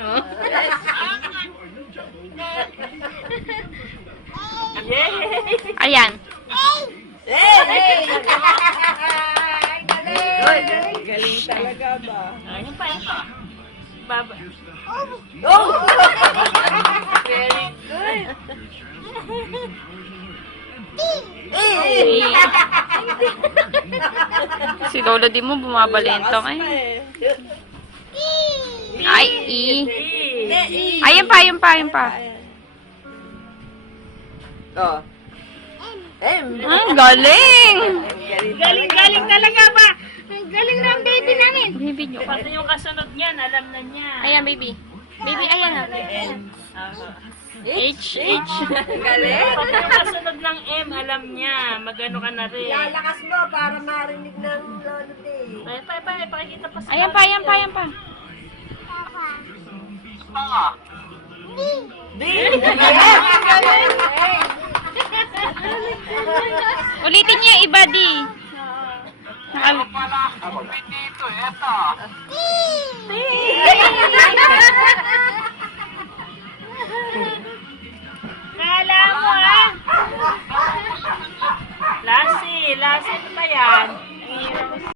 Oh. Ayan. Galing talaga ba? Ayan pa. Baba. Oh! Very good. Si Lolo di mo bumabalentong eh. Ay, I. Ayan pa. Oh. Galing! Galing talaga ba? Ang galing ng baby namin. Baby nyo. Pati yung kasunod niyan, alam na niya. Ayan, baby. Baby, ayan na. H. Galing. Pati yung kasunod ng M, alam niya. Magano ka na rin. Lalakas mo para marinig ng lolo day. Pakikita pa sa... Ayan pa. Ulitin niyo yung iba, di. Kala mo ah. Lasi pa yan.